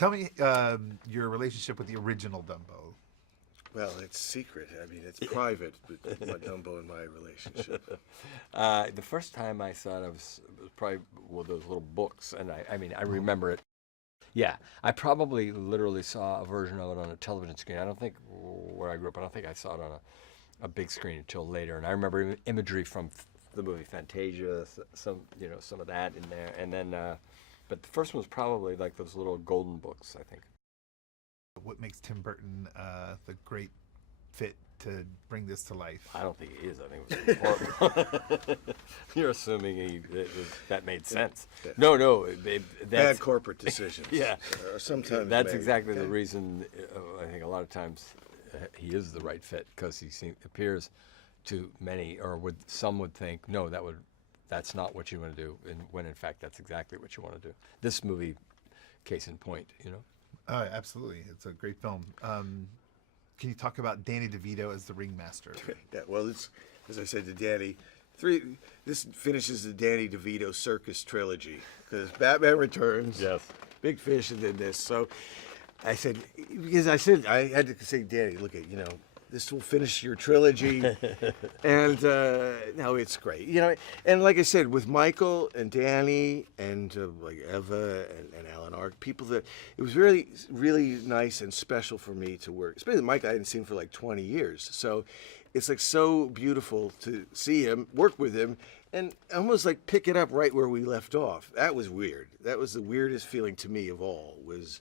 Tell me your relationship with the original Dumbo. Well, it's secret. I mean, it's private, but Dumbo and my relationship. The first time I saw it, was probably those little books, and I remember it. Yeah, I probably literally saw a version of it on a television screen. I don't think where I grew up. I don't think I saw it on a big screen until later. And I remember imagery from the movie Fantasia, some of that in there, and then. But the first one was probably like those little golden books, I think. What makes Tim Burton the great fit to bring this to life? I don't think he is. I think it was horrible. You're assuming that made sense. Yeah. No, Bad corporate decisions. Yeah. Sometimes that's exactly the reason. I think a lot of times he is the right fit because he appears to many, or some would think, no, that's not what you want to do, and when in fact that's exactly what you want to do. This movie, case in point, Absolutely, it's a great film. Can you talk about Danny DeVito as the ringmaster? Yeah, well, it's, as I said to Danny, this finishes the Danny DeVito circus trilogy because Batman Returns, yes, Big Fish, and then this. So I had to say, Danny, look at this will finish your trilogy, and no, it's great, And like I said, with Michael and Danny and like Eva and Alan Arkin, people that it was really, really nice and special for me to work. Especially Mike, I hadn't seen for like 20 years, so it's like so beautiful to see him, work with him, and almost like pick it up right where we left off. That was weird. That was the weirdest feeling to me of all. Was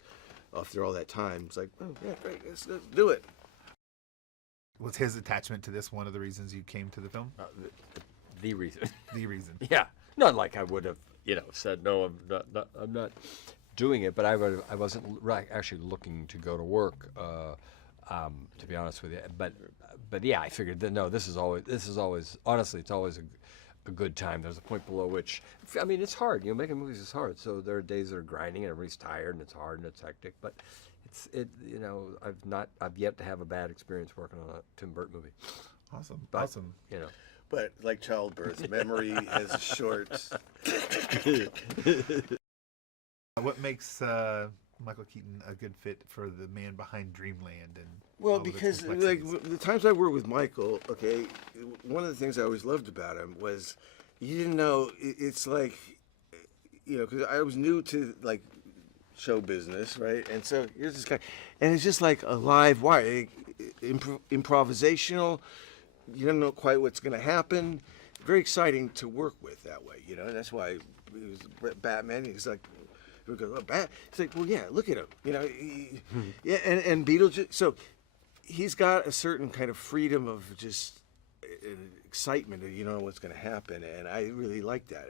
after all that time, it's like, oh yeah, great, let's do it. Was his attachment to this one of the reasons you came to the film? The reason. The reason. Yeah, not like I would have, said no. I'm not doing it, but I wasn't actually looking to go to work. To be honest with you, but yeah, I figured that no, this is always honestly, it's always a good time. There's a point below which, I mean, it's hard. Making movies is hard. So there are days that are grinding and everybody's tired and it's hard and it's hectic, but. I've yet to have a bad experience working on a Tim Burton movie. Awesome. But like childbirth, memory is short. What makes Michael Keaton a good fit for the man behind Dreamland? Because like the times I worked with Michael, okay, one of the things I always loved about him was you didn't know. It's like, because I was new to like. Show business, right? And so here's this guy, and it's just like a live wire, improvisational. You don't know quite what's going to happen. Very exciting to work with that way, And that's why he was Batman. He's like, we go, oh, It's like, well, yeah, look at him, yeah, and Beetlejuice. So he's got a certain kind of freedom of just excitement. You know what's going to happen, and I really like that,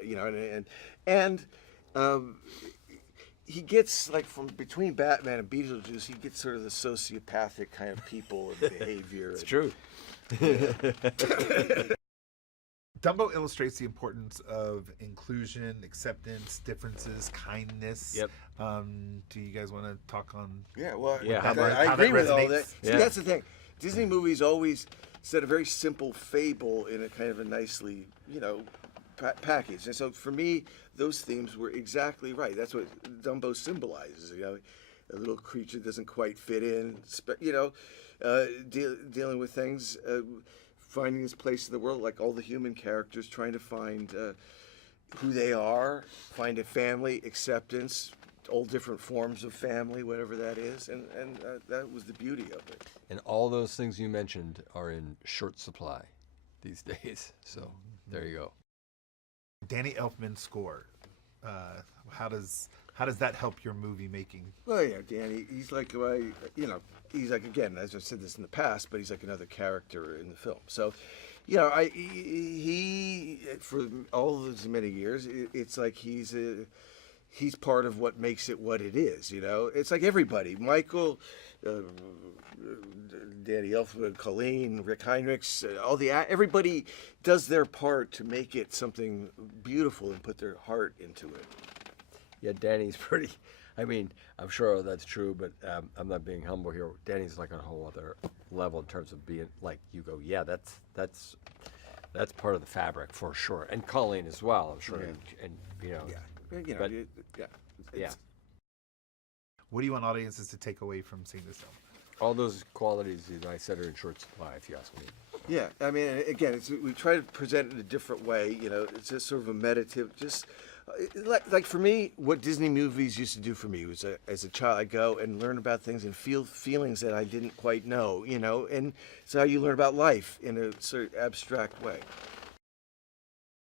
and. He gets, like, from between Batman and Beetlejuice, he gets sort of the sociopathic kind of people and behavior. It's true. Dumbo illustrates the importance of inclusion, acceptance, differences, kindness. Yep. Do you guys want to talk on? Yeah, well, yeah, I agree with all that. Yeah. See, that's the thing. Disney movies always set a very simple fable in a kind of a nicely, package. And so for me, those themes were exactly right. That's what Dumbo symbolizes. A little creature doesn't quite fit in. Dealing with things, finding his place in the world, like all the human characters, trying to find who they are, find a family, acceptance, all different forms of family, whatever that is, and that was the beauty of it. And all those things you mentioned are in short supply these days. So there you go. Danny Elfman's score. How does that help your movie making? Well, yeah, Danny. He's like, he's like, again, as I've said this in the past, but he's like another character in the film. So, he for all those many years, it's like he's part of what makes it what it is. It's like everybody. Michael. Danny Elfman, Colin, Rick Heinrichs, everybody does their part to make it something beautiful and put their heart into it. Yeah, Danny's pretty. I mean, I'm sure that's true, but I'm not being humble here. Danny's like on a whole other level in terms of being like you go. Yeah, that's part of the fabric for sure, and Colin as well. I'm sure, Yeah. and Yeah. But, Yeah. yeah. What do you want audiences to take away from seeing this film? All those qualities I said are in short supply, if you ask me. Yeah, I mean, again, we try to present it in a different way. It's just sort of a meditative, just like for me, what Disney movies used to do for me was, as a child, I go and learn about things and feel feelings that I didn't quite know, and it's how you learn about life in a sort of abstract way.